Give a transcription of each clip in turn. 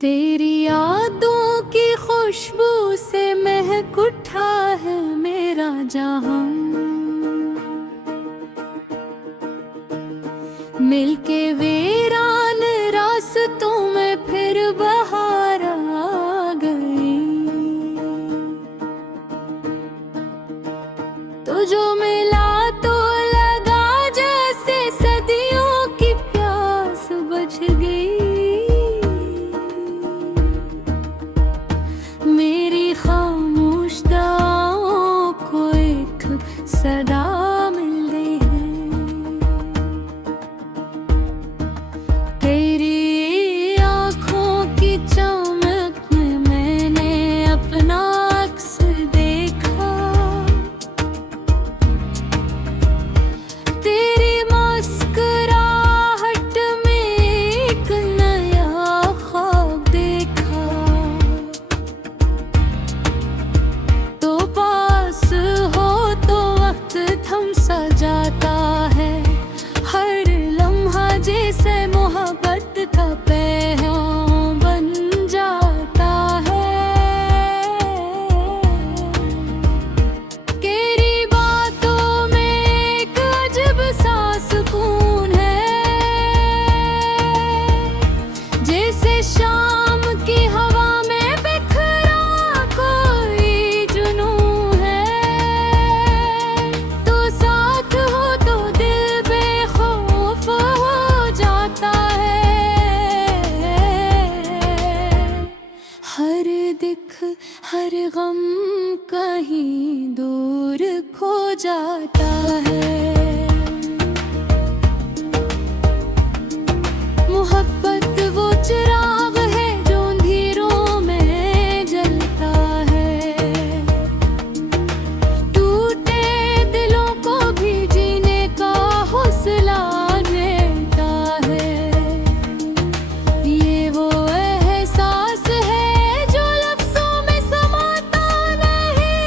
तेरी यादों की खुशबू से महक उठा है मेरा जहां। मिलके वीरान रास्तों में फिर बहार आ गई। तो जो मिला तो लगा जैसे सदियों की प्यास बुझ गई। मेरी खामोश दुआओं को एक सदा मिल गई है। तेरी आँखों की चमक में मैंने अपना अक्स देखा। तेरी मुस्कुराहट में एक नया ख्वाब देखा। तो पास हो तो वक्त थम सा जाता है। हर लम्हा जैसे मोहब्बत का पैगाम बन जाता है। तेरी बातों में एक अजब सा सुकून है। जैसे शाम की हवा में बिखरा कोई जुनून है। तो साथ हो तो दिल बेखौफ हो जाता है। हर दिख हर गम कहीं दूर खो जाता है। मोहब्बत वो चिराग है जो अंधेरों में जलता है। टूटे दिलों को भी जीने का हौसला देता है। ये वो एहसास है जो लफ्ज़ों में समाता नहीं।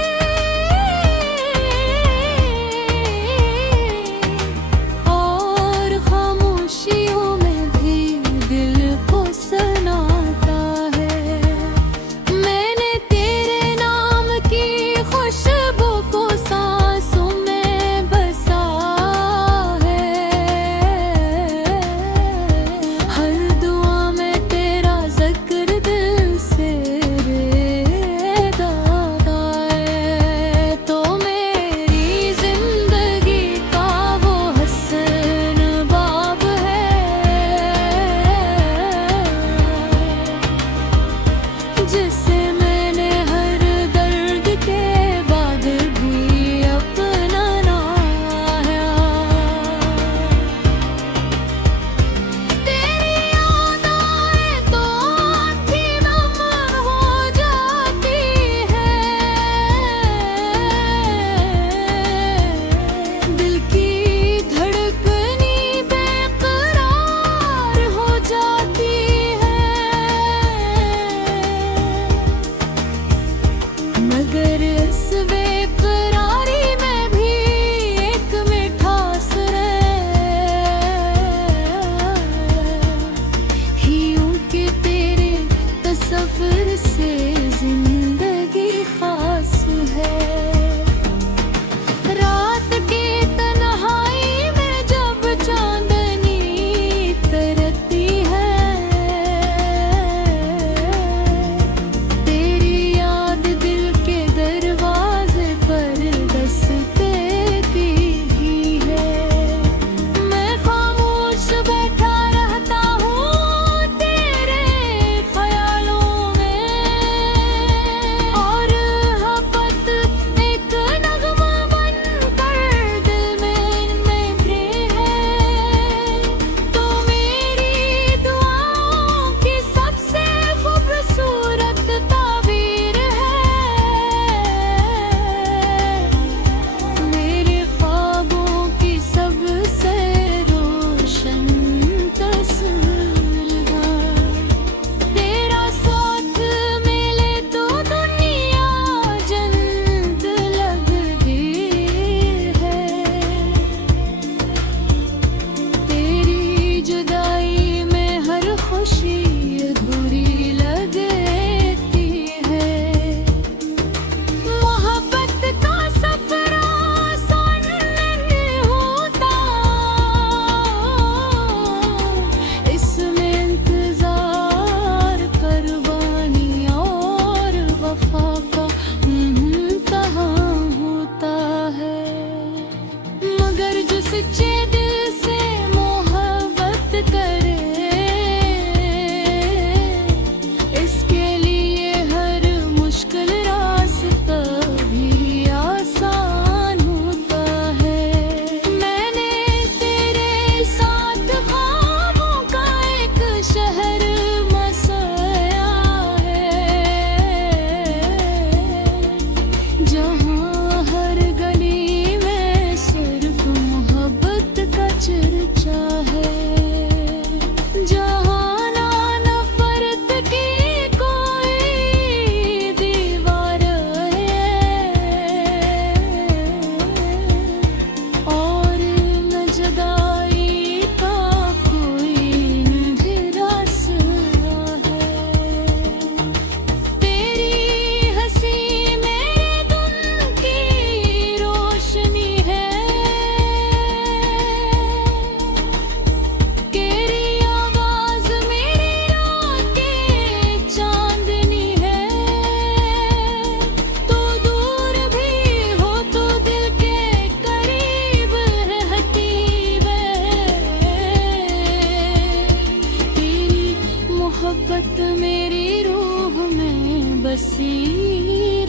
मोहब्बत मेरी रूह में बसी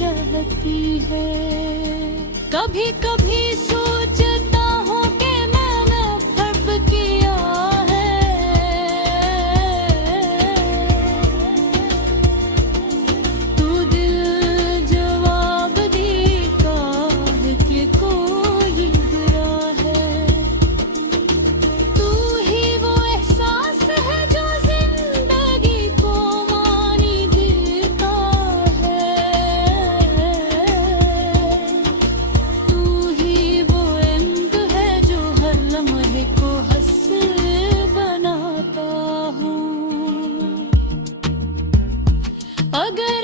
रहती है। कभी कभी सोचता हूँ कि मैंने अब किया है, तू दिल जवाब देता है कि कोई बुरा है। तू ही वो एहसास है जो जिंदगी को मानी देता है। तू ही वो रंग है जो हर लम्हे को हंस बनाता हूँ। अगर